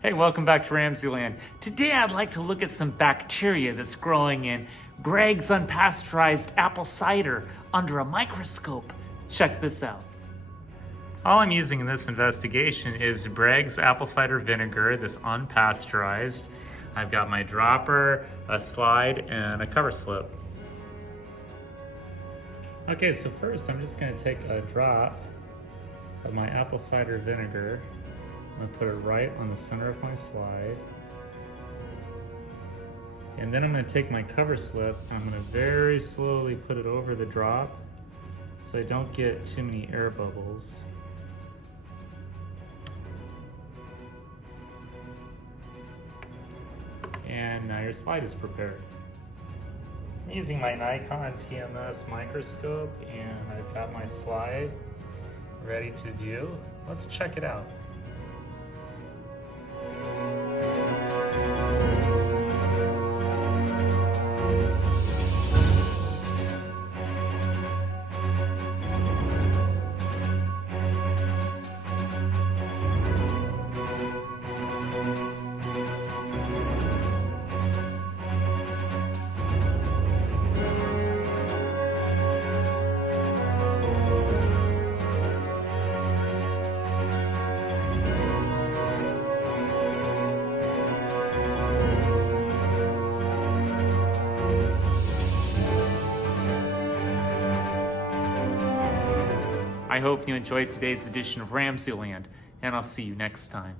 Hey, welcome back to RamZland. Today I'd like to look at some bacteria that's growing in Greg's unpasteurized apple cider under a microscope. Check this out. All I'm using in this investigation is Greg's apple cider vinegar, this unpasteurized. I've got my dropper, a slide, and a cover slip. Okay, so first I'm just gonna take a drop of my apple cider vinegar. I'm gonna put it right on the center of my slide. And then I'm gonna take my cover slip and I'm gonna very slowly put it over the drop so I don't get too many air bubbles. And now your slide is prepared. I'm using my Nikon TMS microscope and I've got my slide ready to view. Let's check it out. I hope you enjoyed today's edition of RamZland, and I'll see you next time.